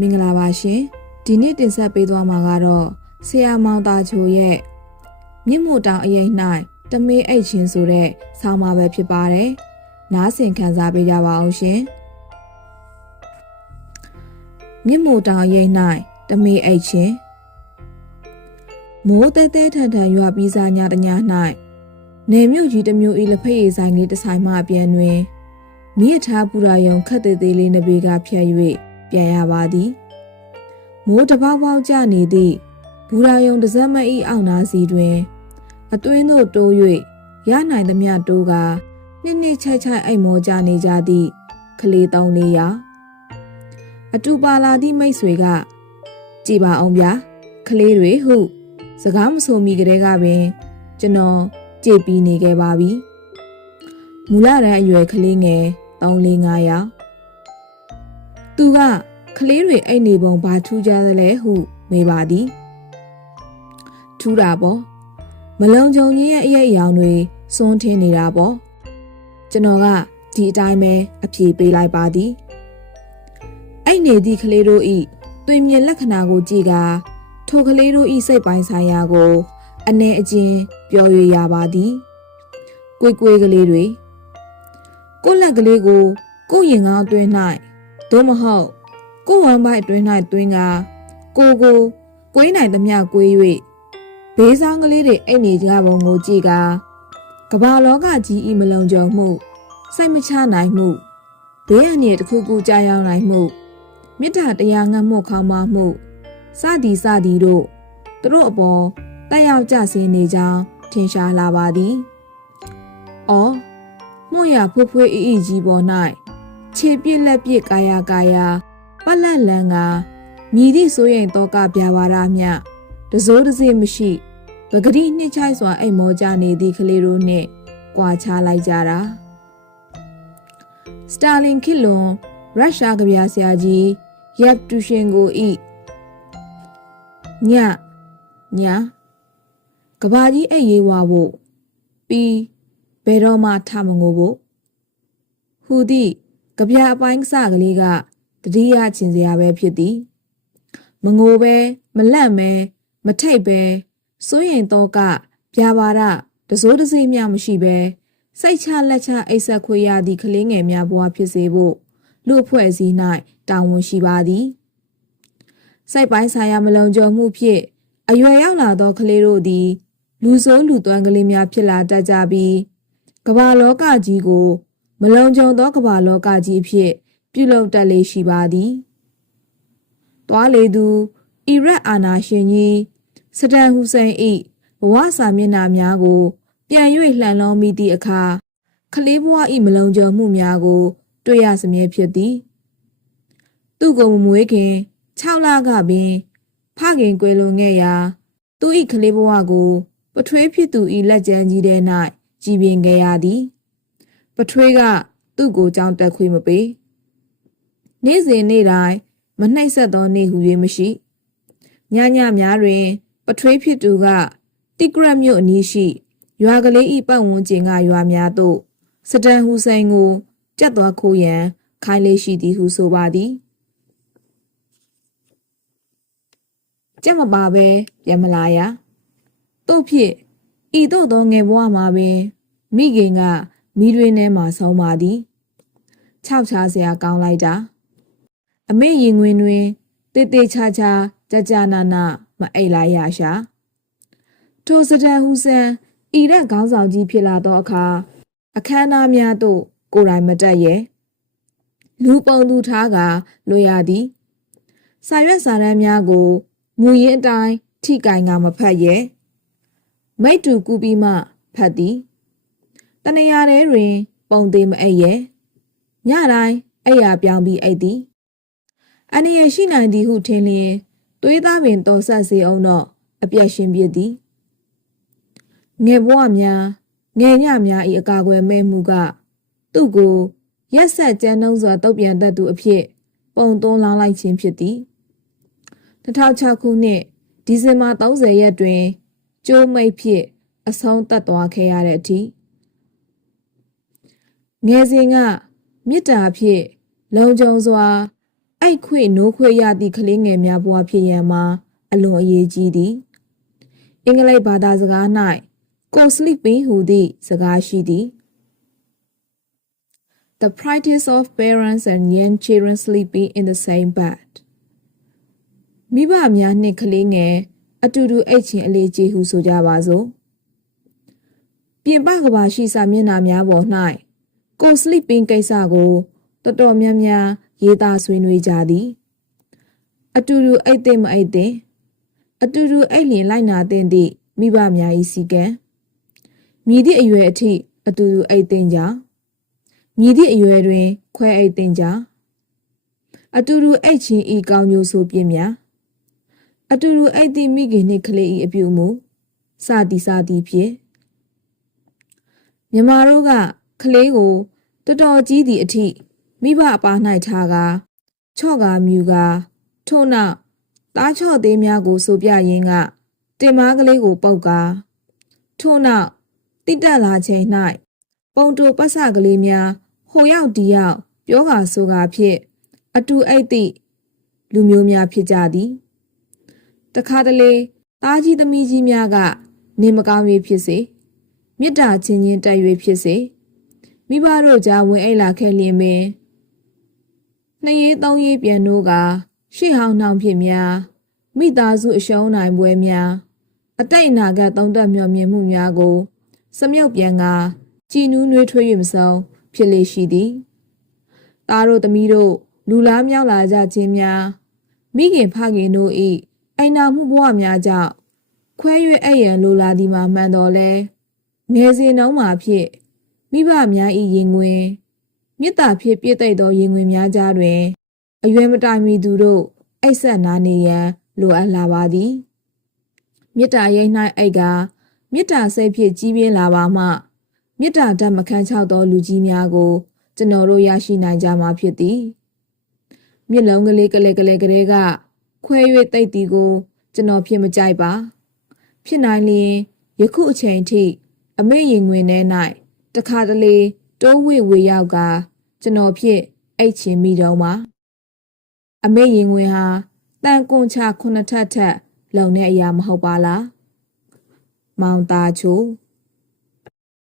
မင်္ဂလာပါရှင်ဒီနေ့တင်ဆက်ပေးသွားမှာကတော့ဆရာမောင်သားချိုရဲ့မြင့်မို့တောင်အရေး၌တမင်းအိတ်ချင်းဆိုတဲ့ဆောင်းပါပဲဖြစ်ပါတယ်နားဆင်ခံစားပေးကြပါအောင်ရှင်မြင့်မို့တောင်အရေး၌တမင်းအိတ်ချင်းမိုးတဲတဲထန်ထန်ရွာပြီးစားညတည၌နေမြို့ကြီးတစ်မြို့ဤလက်ဖက်ရည်ဆိုင်လေးတစ်ဆိုင်မှအပြန်တွင်မိရထားပူရာယုံခတ်သေးသေးလေးနှစ်ပေကဖြတ်၍ပြန်ရပါသည်မိုးတပေါက်ပေါက်ကျနေသည့်ဘူရာယုံတစ်စက်မဤအောင်နာစီတွင်အတွင်းသို့တိုး၍ရနိုင်သမျှတိုးကနှစ်နှစ်ချိုက်ချိုက်အိမ်မောကြနေကြသည့်ကလေးသုံးလေးယောက်အတူပါလာသည့်မိတ်ဆွေကကြည်ပါအောင်ဗျာကလေးတွေဟုစကားမဆိုမိကလေးကပင်ကျွန်တော်ကြည်ပြီးနေခဲ့ပါပြီမူလတန်းအရွယ်ကလေးငယ်3-4ယောက်သူကကလေးတွေအိတ်နေပုံဘာထူးကြသလဲဟုမေးပါသည်ထူးတာပေါ့မလုံခြုံရေးရဲ့အရေးအယောင်တွေစွန်းထင်းနေတာပေါ့ကျွန်တော်ကဒီအတိုင်းပဲအပြေပေးလိုက်ပါသည်အိတ်နေသည့်ကလေးတို့ဤတွင်မြင်လက္ခဏာကိုကြည့်ကထိုကလေးတို့ဤစိတ်ပိုင်းဆိုင်ရာကိုအနေအချင်းပြောရရပါသည်ကွေကွေကလေးတွေကိုယ့်လက်ကလေးကိုကိုယ့်ရင်ကောင်းအတွင်း၌သို့မဟုတ်ကိုယ်ဝမ်းပိုက်အတွင်း၌တွင်းကကိုကွေးနိုင်သမျှကွေး၍ဘေးဆောင်ကလေးတွေအိတ်နေကြပုံကိုကြည့်ကကမ္ဘာလောကကြီးဤမလုံခြုံမှုစိတ်မချနိုင်မှုဘေးအန္တရာယ်တစ်ခုခုကြာရောက်နိုင်မှုမေတ္တာတရားငတ်မှုခေါင်းပါမှုစသည်တို့သူတို့အပေါ်တက်ရောက်ကြဆင်းနေကြောင်းထင်ရှားလာပါသည်။အော်မှုရဖွေးဖွေးအေးကြီးပေါ်၌ခြေပြစ်လက်ပြစ်ကာယပတ်လက်လန်းကမြည်သည့်ဆိုရင်တော့ကပြပါရမြတစိုးတစေမရှိပဂတိနှစ်ချိုက်စွာအိမ်မောကြနေသည့်ကလေးတို့နှင့်ကြွာချလိုက်ကြတာစတာလင်ခေတ်လွန်ရုရှားကဗျာဆရာကြီးယက်တူရှင်ကိုဤညကဘာကြီးအိတ်ရေးဝါဖို့ပြီးဘယ်တော့မှထမငိုဖို့ဟူသည့်ကဗျာအပိုင်းစကလေးကတတိယချင်စရာပဲဖြစ်သည်မငိုပဲမလန့်ပဲမထိတ်ပဲစိုးရင်တော့ကပြပါရတစိုးတစေးများမရှိပဲစိတ်ချလက်ချအိတ်ဆက်ခွေရသည့်ကလေးငယ်များဘဝဖြစ်စေဖို့လူအဖွဲ့အစည်း၌တာဝန်ရှိပါသည်စိတ်ပိုင်းဆိုင်ရာမလုံခြုံမှုဖြင့်အရွယ်ရောက်လာသောကလေးတို့သည်လူဆိုးလူသွမ်းကလေးများဖြစ်လာတတ်ကြပြီးကမ္ဘာလောကကြီးကိုမလုံခြုံသောကမ္ဘာလောကကြီးအဖြစ်ပြုလုပ်တတ်လေရှိပါသည်။တွားလေသူအီရတ်အာဏာရှင်ကြီးစဒန်ဟူစိန်၏ဘဝစာမျက်နှာများကိုပြန်၍လှန်လောင်းမိသည့်အခါကလေးဘဝ၏မလုံခြုံမှုများကိုတွေ့ရစမြဲဖြစ်သည်။သူ့ကိုမမွေးခင်6လကပင်ဖခင်ကွယ်လွန်ခဲ့ရာသူ၏ကလေးဘဝကိုပထွေးဖြစ်သူ၏လက်ကျန်းကြီးထဲ၌ကြည်ပြင်ခဲ့ရသည်။ပထွေးကသူ့ကိုကြောင်းတက်ခွေမပေးနေ့စဉ်နေ့တိုင်းမနှိပ်ဆက်သောနေ့ဟု၍မရှိညများတွင်ပထွေးဖြစ်သူကတိကရတ်မြို့အနီးရှိရွာကလေးဤပတ်ဝန်းကျင်ကရွာများသို့စဒန်ဟူစိန်ကိုကြက်သွားခိုးရန်ခိုင်းလေးရှိသည်ဟုဆိုပါသည်ကြက်မပါပဲပြန်မလာရတို့ဖြစ်ဤသို့သောငယ်ဘဝမှာပင်မိခင်ကမိတွင်ထဲမှာဆုံးပါသည်ခြောက်ချားစရာကောင်းလိုက်တာအမေရင်ငွေတွင်တေးသေးချာကြာနာမအိတ်လိုက်ရရှာထိုစဒန်ဟူဆန်ဤရက်ခေါင်းဆောင်ကြီးဖြစ်လာသောအခါအခမ်းအနားများသို့ကိုယ်တိုင်မတက်ရဲ့လူပုံသူထားကလွှရသည်စာရွက်စာတမ်းများကိုမူရင်းအတိုင်းထိကင်ကမဖတ်ရဲ့မိတ်တူကူပြီးမှဖတ်သည်တနေရာထဲတွင်ပုံသေးမအိပ်ရဲ့ညတိုင်းအိပ်ရာပြောင်းပြီးအိပ်သည်အနေရရှိနိုင်သည်ဟုထင်လျင်သွေးသားပင်တော်ဆက်စေအောင်တော့အပြတ်ရှင်ပြစ်သည်ငယ်ဘဝများငယ်ညများ၏အကာအကွယ်မဲ့မှုကသူ့ကိုရက်ဆက်ကြမ်းနှုံးစွာတုတ်ပြန်တတ်သူအဖြစ်ပုံသွင်းလောင်းလိုက်ခြင်းဖြစ်သည်2006ခုနှစ်ဒီဇင်ဘာ30ရက်တွင်ကျိုးမိတ်ဖြစ်အဆုံးသတ်သွားခဲ့ရတဲ့အထိငယ်စဉ်ကမေတ္တာဖြင့်လုံခြုံစွာ အိုက်ခွေနိုးခွေရသည့်ကလေးငယ်များဘဝဖြစ်ရန်မှာအလွန်အရေးကြီးသည်အင်္ဂလိပ်ဘာသာစကား၌ co-sleeping ဟူသည့်စကားရှိသည် The practice of parents and young children sleeping in the same bed မိဘများနှင့်ကလေးငယ်အတူတူအိပ်ခြင်းအလေးကြီးဟုဆိုကြပါစို့ပြင်ပကဘာရှိစာမျက်နှာများပေါ်၌ co-sleeping ကိစ္စကိုတော်တော်များများရေးသားဆွေးနွေးကြသည်အတူတူအိပ်သင့်မအိပ်သင့်အတူတူအိပ်လျင်လိုက်နာသင့်သည့်မိဘများ၏စီကံမြည်သည့်အရွယ်အထိအတူတူအိပ်သင့်ကြမြည်သည့်အရွယ်တွင်ခွဲအိပ်သင့်ကြအတူတူအိပ်ခြင်းဤကောင်းကျိုးဆိုပြင်းများအတူတူအိပ်သည့်မိခင်နှင့်ကလေး၏အပြုအမူစသည်ဖြင့်မြမတို့ကကလေးကိုတော်တော်ကြီးသည့်အထိမိဘအပါ၌ထားကာချော့ကာမြူကာထို့နောက်သားချော့သေးများကိုဆိုပြရင်းကတင်မားကလေးကိုပုတ်ကာထို့နောက်တိတက်လာချိန်၌ပုံတူပတ်စကလေးများဟိုရောက်ဒီရောက်ပြောကာဆိုကာဖြင့်အတူအိတ်သည့်လူမျိုးများဖြစ်ကြသည်တခါတလေသားကြီးသမီးကြီးများကနေမကောင်း၍ဖြစ်စေမေတ္တာချင်းချင်းတက်၍ဖြစ်စေမိဘတို့ကြားဝင်အိတ်လာခဲ့လျင်ပင်နှစ်ရေးသုံးရေးပြန်တို့ကရှေ့ဟောင်းနှောင်ဖြစ်များမိသားစုအရှုံးနိုင်ပွဲများအတိတ်အနာဂတ်သုံးသပ်မျှော်မြင်မှုများကိုစမြုပ်ပြန်ကကြည်နူးနှွေးထွေး၍မဆုံးဖြစ်လေရှိသည်သားတို့သမီးတို့လူလားမြောက်လာကြခြင်းများမိခင်ဖခင်တို့၏အိမ်နာမှုဘဝများကြောင့်ခွဲ၍အဲ့ရန်လိုလာသည်မှာမှန်တော်လဲငယ်စဉ်နှုံးမှာဖြစ်မိဘများ၏ရင်ငွေမေတ္တာဖြင့်ပြည့်သိပ်သောရင်ငွေများကြားတွင်အရွယ်မတိုင်မီသူတို့အိတ်ဆက်နာနေရန်လိုအပ်လာပါသည်မေတ္တာရိပ်၌အိတ်ကမေတ္တာစိတ်ဖြင့်ကြီးပြင်းလာပါမှမေတ္တာဓာတ်မခန်းချောက်သောလူကြီးများကိုကျွန်တော်တို့ရရှိနိုင်ကြမှာဖြစ်သည်မျက်လုံးကလေးကလေးကလေးကလေးကခွဲ၍တိတ်တီကိုကျွန်တော်ဖြစ်မကြိုက်ပါဖြစ်နိုင်လျင်ယခုအချိန်ထိအမေရင်ငွေထဲ၌တခါတလေတိုးဝေရောက်ကကျွန်တော်ဖြစ်အိတ်ချင်မိတော့မှာအမေရင်ငွေဟာတန်ကွန်ချခုနှစ်ထပ်လုံတဲ့အရာမဟုတ်ပါလားမောင်သားချို